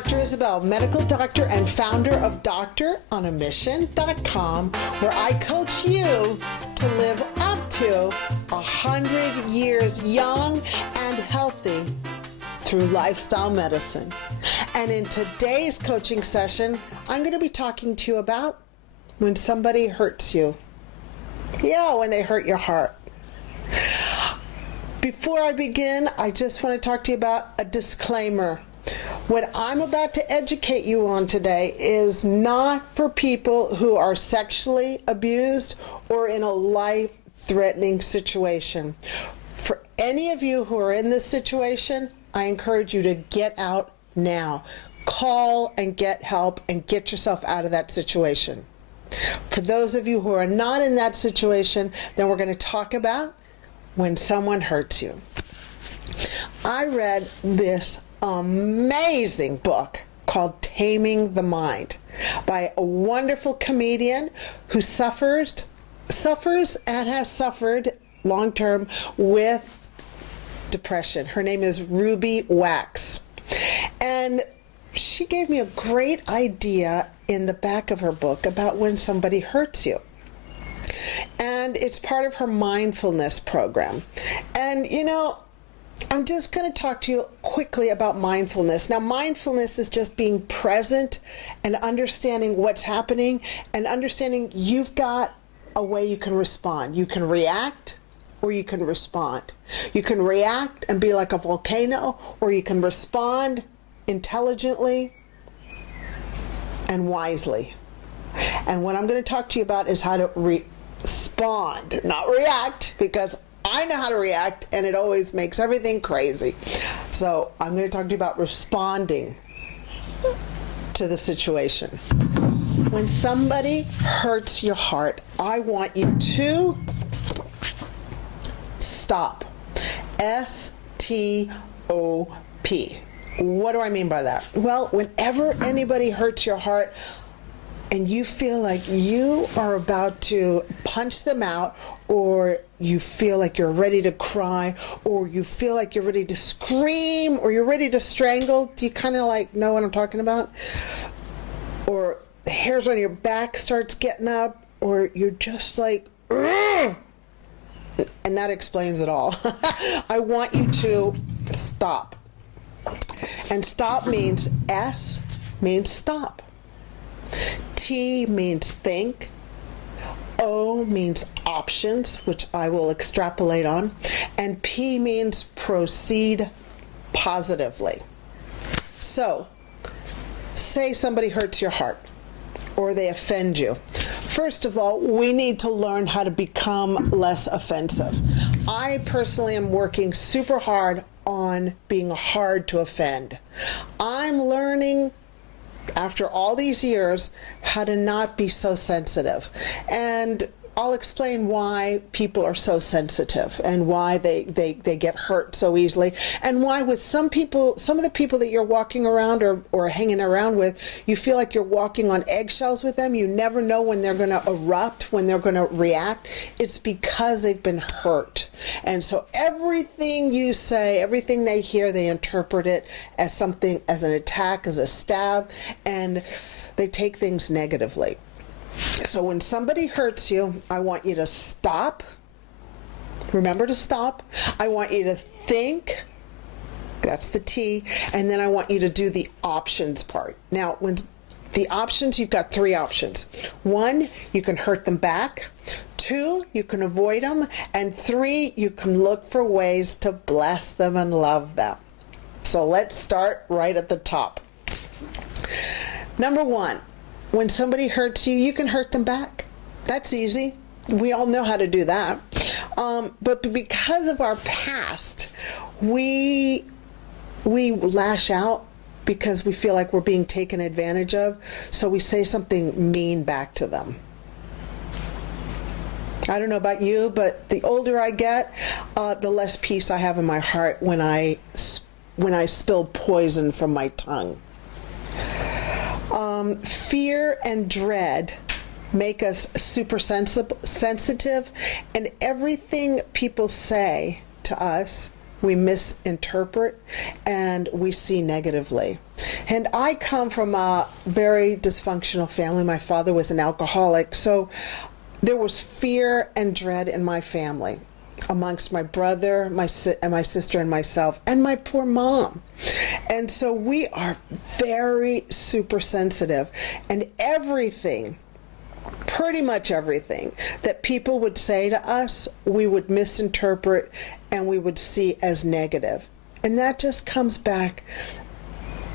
Dr. Isabel, medical doctor and founder of Doctoronamission.com, where I coach you to live up to 100 years young and healthy through lifestyle medicine. And in today's coaching session, I'm going to be talking to you about when somebody hurts you. Yeah, when they hurt your heart. Before I begin, I just want to talk to you about a disclaimer. What I'm about to educate you on today is not for people who are sexually abused or in a life-threatening situation. For any of you who are in this situation, I encourage you to get out now. Call and get help and get yourself out of that situation. For those of you who are not in that situation, then we're going to talk about when someone hurts you. I read this amazing book called Taming the Mind by a wonderful comedian who suffers and has suffered long-term with depression. Her name is Ruby Wax. And she gave me a great idea in the back of her book about when somebody hurts you. And it's part of her Mindfulness Program. And you know, I'm just going to talk to you quickly about mindfulness. Now, mindfulness is just being present and understanding what's happening and understanding you've got a way you can respond. You can react or you can respond. You can react and be like a volcano, or you can respond intelligently and wisely. And what I'm going to talk to you about is how to respond, not react, because I know how to react and it always makes everything crazy. So I'm going to talk to you about responding to the situation. When somebody hurts your heart, I want you to stop. S-T-O-P. What do I mean by that? Well, whenever anybody hurts your heart and you feel like you are about to punch them out, or you feel like you're ready to cry, or you feel like you're ready to scream, or you're ready to strangle, do you kind of like know what I'm talking about? Or the hairs on your back starts getting up, or you're just like, ugh! And that explains it all. I want you to stop. And stop means S means stop. T means think. O means options, which I will extrapolate on. And P means proceed positively. So, say somebody hurts your heart or they offend you. First of all, we need to learn how to become less offensive. I personally am working super hard on being hard to offend. I'm learning after all these years how to not be so sensitive. And I'll explain why people are so sensitive and why they get hurt so easily, and why with some people, some of the people that you're walking around or hanging around with, you feel like you're walking on eggshells with them. You never know when they're going to erupt, when they're going to react. It's because they've been hurt. And so everything you say, everything they hear, they interpret it as something, as an attack, as a stab, and they take things negatively. So when somebody hurts you, I want you to stop. Remember to stop. I want you to think. That's the T. And then I want you to do the options part. Now, when the options, you've got three options. 1, you can hurt them back. 2, you can avoid them. And 3, you can look for ways to bless them and love them. So let's start right at the top. Number 1. When somebody hurts you, you can hurt them back. That's easy. We all know how to do that. But because of our past, we lash out because we feel like we're being taken advantage of. So we say something mean back to them. I don't know about you, but the older I get, the less peace I have in my heart when I spill poison from my tongue. Fear and dread make us super sensitive, and everything people say to us we misinterpret and we see negatively. And I come from a very dysfunctional family. My father was an alcoholic, so there was fear and dread in my family amongst my brother, my sister, and myself, and my poor mom. And so we are very super sensitive, and everything, pretty much everything that people would say to us, we would misinterpret and we would see as negative. And that just comes back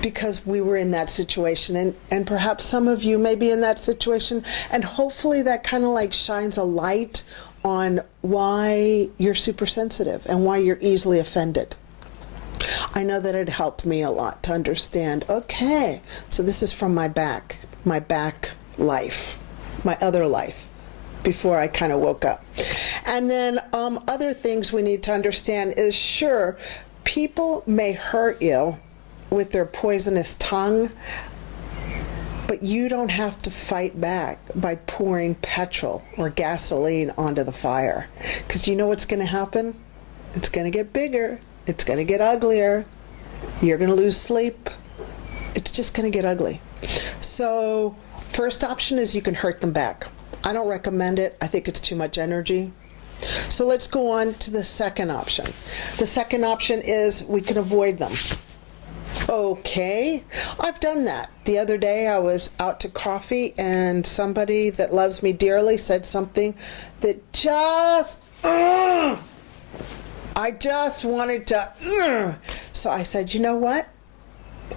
because we were in that situation, and perhaps some of you may be in that situation, and hopefully that kind of like shines a light on why you're super sensitive and why you're easily offended. I know that it helped me a lot to understand, okay, so this is from my back life, my other life, before I kind of woke up. And then other things we need to understand is, sure, people may hurt you with their poisonous tongue, but you don't have to fight back by pouring petrol or gasoline onto the fire. Because you know what's going to happen? It's going to get bigger. It's going to get uglier. You're going to lose sleep. It's just going to get ugly. So first option is you can hurt them back. I don't recommend it. I think it's too much energy. So let's go on to the second option. The second option is we can avoid them. Okay, I've done that. The other day I was out to coffee and somebody that loves me dearly said something that just, I just wanted to, so I said, you know what?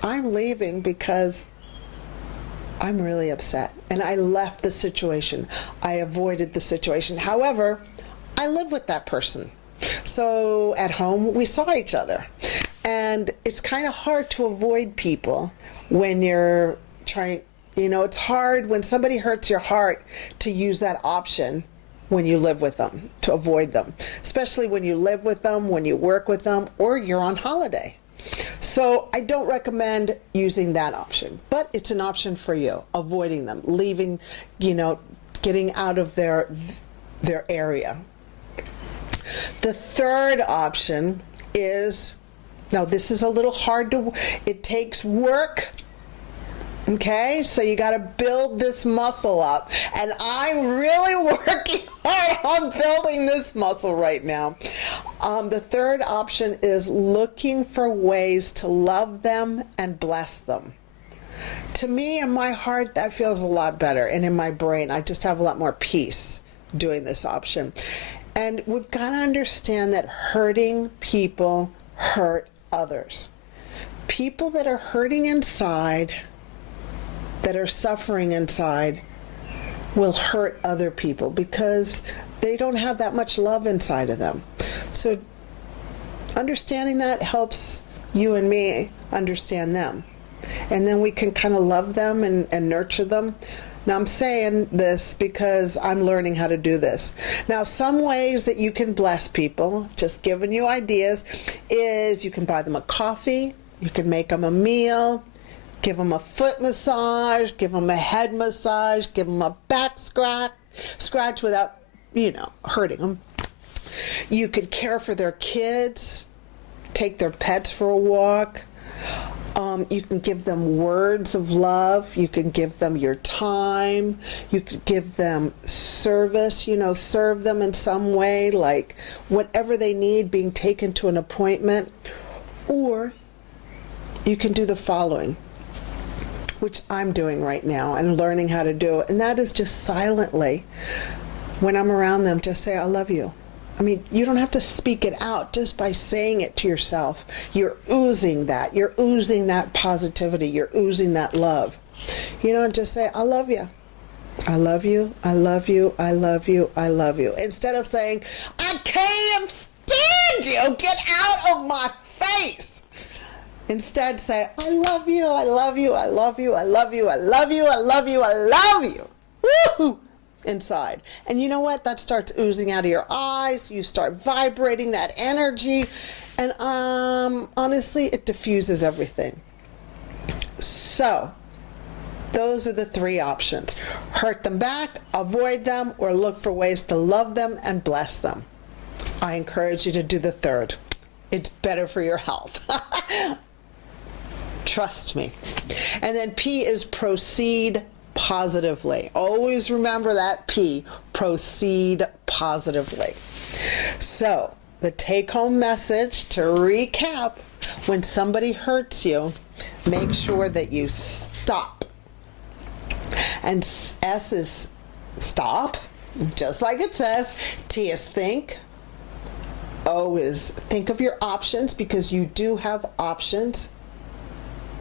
I'm leaving because I'm really upset. And I left the situation. I avoided the situation. However, I live with that person. So at home, we saw each other. And it's kind of hard to avoid people when you're trying, it's hard when somebody hurts your heart to use that option when you live with them, to avoid them, especially when you live with them, when you work with them, or you're on holiday. So I don't recommend using that option, but it's an option for you, avoiding them, leaving, getting out of their area. The third option is, now this is a little hard it takes work, okay? So you got to build this muscle up, and I'm really working hard on building this muscle right now. The third option is looking for ways to love them and bless them. To me, in my heart, that feels a lot better, and in my brain, I just have a lot more peace doing this option. And we've got to understand that hurting people hurt others. People that are hurting inside, that are suffering inside, will hurt other people because they don't have that much love inside of them. So understanding that helps you and me understand them. And then we can kind of love them and nurture them. Now I'm saying this because I'm learning how to do this. Now some ways that you can bless people, just giving you ideas, is you can buy them a coffee, you can make them a meal, give them a foot massage, give them a head massage, give them a back scratch without, hurting them. You could care for their kids, take their pets for a walk. You can give them words of love. You can give them your time. You can give them service, serve them in some way, like whatever they need, being taken to an appointment. Or you can do the following, which I'm doing right now and learning how to do. And that is just silently, when I'm around them, just say, I love you. I mean, you don't have to speak it out. Just by saying it to yourself, you're oozing that. You're oozing that positivity. You're oozing that love. Just say, I love you. I love you. I love you. I love you. I love you. Instead of saying, I can't stand you. Get out of my face. Instead say, I love you. I love you. I love you. I love you. I love you. I love you. I love you. Woo! Inside. And you know what? That starts oozing out of your eyes. You start vibrating that energy. And honestly, it diffuses everything. So, those are the three options. Hurt them back, avoid them, or look for ways to love them and bless them. I encourage you to do the third. It's better for your health. Trust me. And then P is proceed positively. Always remember that P, proceed positively. So the take-home message to recap: when somebody hurts you, make sure that you stop. And S is stop, just like it says. T is think. O is think of your options, because you do have options.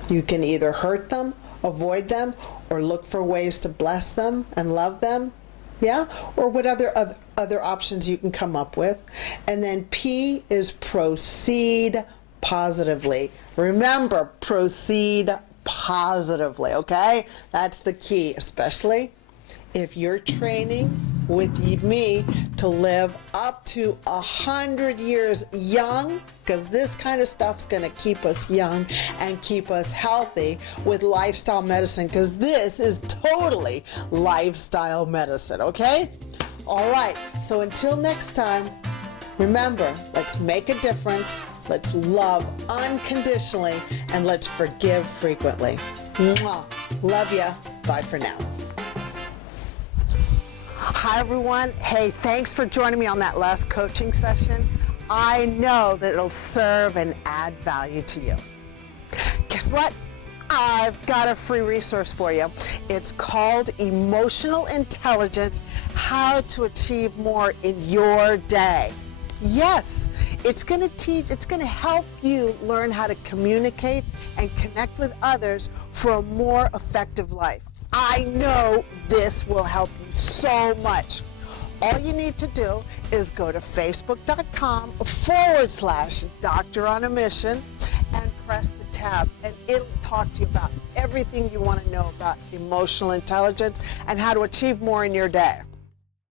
You can either hurt them, avoid them, or look for ways to bless them and love them. Yeah? Or what other options you can come up with. And then P is proceed positively. Remember, proceed positively, okay? That's the key, especially if you're training with me to live up to 100 years young, because this kind of stuff's going to keep us young and keep us healthy with lifestyle medicine, because this is totally lifestyle medicine, okay? All right, so until next time, remember, let's make a difference, let's love unconditionally, and let's forgive frequently. Mwah. Love ya. Bye for now. Hi everyone. Hey, thanks for joining me on that last coaching session. I know that it'll serve and add value to you. Guess what? I've got a free resource for you. It's called Emotional Intelligence: How to Achieve More in Your Day. Yes, it's going to help you learn how to communicate and connect with others for a more effective life. I know this will help you so much. All you need to do is go to facebook.com/Doctoronamission and press the tab, and it'll talk to you about everything you want to know about emotional intelligence and how to achieve more in your day.